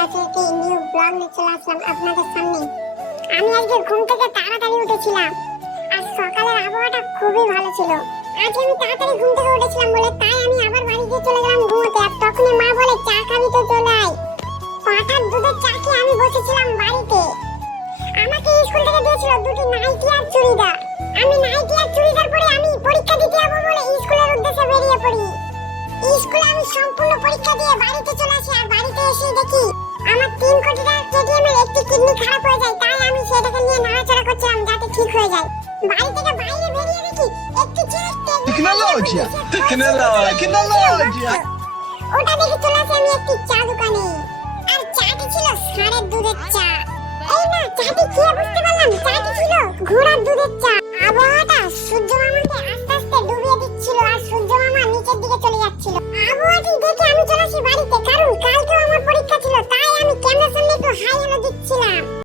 ক্লাসে একটি new blog নিয়ে চলে আসলাম আপনাদের সামনে। আমি আজকে ঘুম থেকে তাড়াতাড়ি উঠেছিলাম আর সকালের আবহাওয়াটা খুবই ভালো ছিল। আজ আমি তাড়াতাড়ি ঘুম থেকে উঠেছিলাম বলে তাই আমি আবার বাড়িতে চলে গেলাম ঘুমোতে। আর তখনই মা বলে চা খাবি তো চলে আয়। পাটার দুধের চা খেয়ে আমি বসেছিলাম বাড়িতে। আমাকে স্কুল থেকে দিয়েছিল দুটি নাইটি আর চুড়িদার। আমি নাইটি আর চুড়িদার পরে আমি পরীক্ষা দিতে যাব বলে স্কুলের উদ্দেশ্যে বেরিয়ে পড়ি। স্কুলে আমি সম্পূর্ণ পরীক্ষা দিয়ে বাড়িতে চলে আসি আর বাড়িতে এসে দেখি আমার 3 কোটি টাকার কেটিএম এর একটি কিডনি খারাপ হয়ে যায়। তাই আমি সেটাকে নিয়ে নাড়াচাড়া করছিলাম যাতে ঠিক হয়ে যায়। বাড়ি থেকে বাইরে বেরিয়ে দেখি একটি ছেলে টেকনোলজিয়া ওটা দেখে চলে আসি আমি একটি চা দোকানে। আর চাটি ছিল ষাঁড়ের দুধের চা। এই না চাটি খেয়ে বুঝতে পারলাম চাটি ছিল ঘোড়ার দুধের চা। আবহাওয়াটা সূর্য মামাকে আস্তে আস্তে ডুবিয়ে দিচ্ছিল আর সূর্য মামা নিচের দিকে চলে যাচ্ছিল। আবহাওয়াটি দেখে আমি চলে আসি বাড়িতে, কারণ কালকেও আমার পরীক্ষা ছিল। তাই আমি ক্যামেরার সামনে একটু হাই হ্যালো দিচ্ছিলাম।